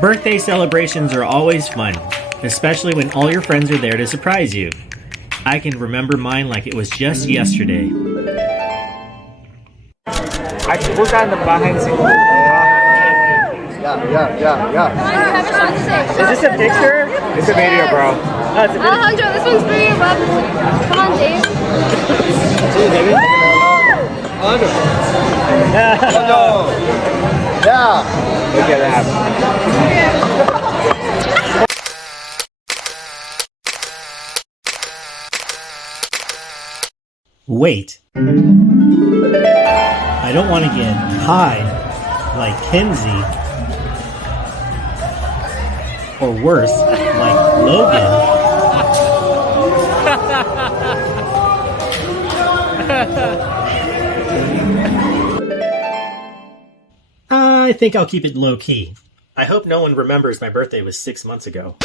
Birthday celebrations are always fun, especially when all your friends are there to surprise you. I can remember mine like it was just yesterday. We're kind of behind the scenes. Yeah. Is this a picture? It's a video, bro. No, it's a video. Alejandro, this one's for you, bub. Come on, Dave. See, baby. Alejandro. Yeah. Look at that. Wait. I don't want to get high like Kenzie. Or worse, like Logan. I think I'll keep it low key. I hope no one remembers my birthday was 6 months ago.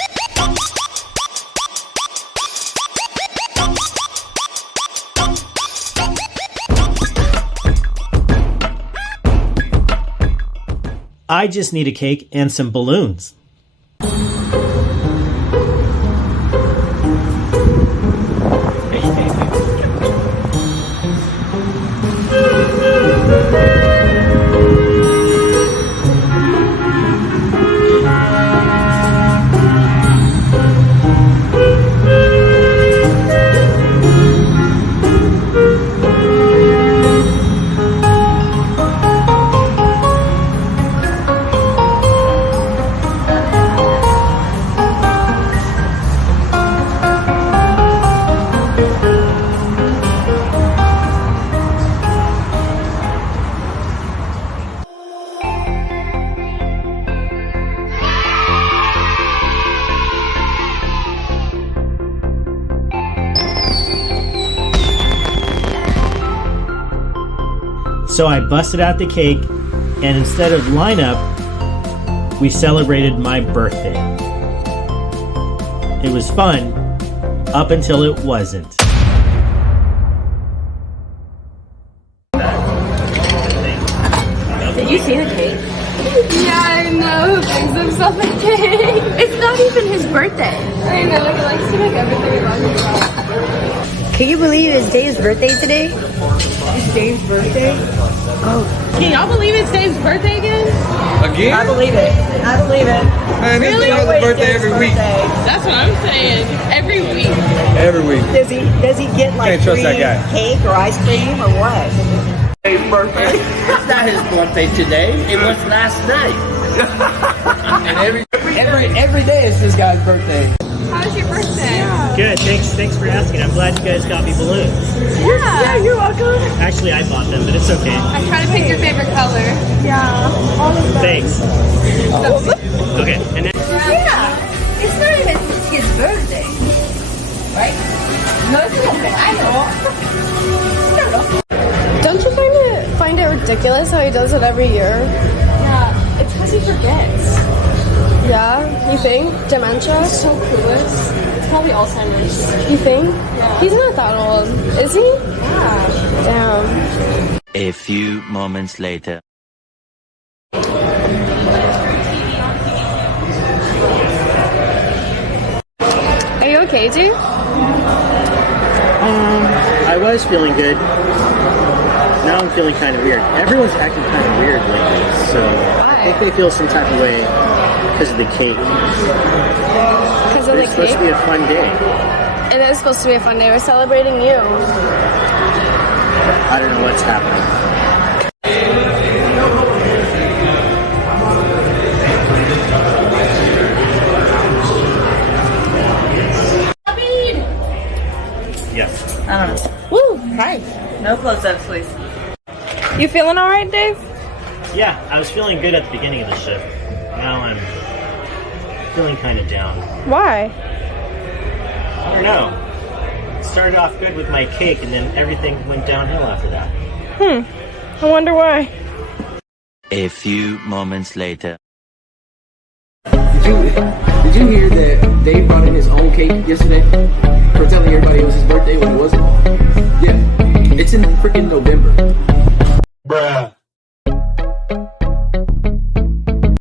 I just need a cake and some balloons. So I busted out the cake, and instead of lineup, we celebrated my birthday. It was fun, up until it wasn't. Did you see the cake? Yeah, I know. Who brings himself a cake? It's not even his birthday. I know. He likes to make everything about himself. Can you believe it's Dave's birthday today? It's Dave's birthday? Oh. Can y'all believe it's Dave's birthday again? Again? I believe it. Man, this Really? is his birthday every week. That's what I'm saying. Every week. Every week. Does he get like Can't trust free that guy. cake or ice cream or what? It's not his birthday today. It was last night. And every day is this guy's birthday. How was your birthday? Good, thanks for asking. I'm glad you guys got me balloons. Yeah, You're welcome. Actually, I bought them, but it's okay. I try to pick your favorite color. Yeah. All of them. Thanks. Okay, and then Yeah. It's not even his birthday. Right? No, it's okay. I know. Don't you find it ridiculous how he does it every year? Yeah, it's because he forgets. Yeah, you think? Dementia? He's so clueless. It's probably Alzheimer's. You think? Yeah. He's not that old, is he? Yeah. Damn. A few moments later. Are you okay, dude? I was feeling good. Now I'm feeling kind of weird. Everyone's acting kind of weird lately, so I think they feel some type of way because of the cake. Because of the It's supposed to cake? be a fun day. It is supposed to be a fun day. We're celebrating you. I don't know what's happening. Yes. Woo! Hi. No close-ups, please. You feeling all right, Dave? Yeah, I was feeling good at the beginning of the shift. Now I'm feeling kind of down. Why? I don't know. It started off good with my cake, and then everything went downhill after that. I wonder why. A few moments later. Did you hear that Dave brought in his own cake yesterday for telling everybody it was his birthday when it wasn't? Yeah, it's in freaking November. Bruh.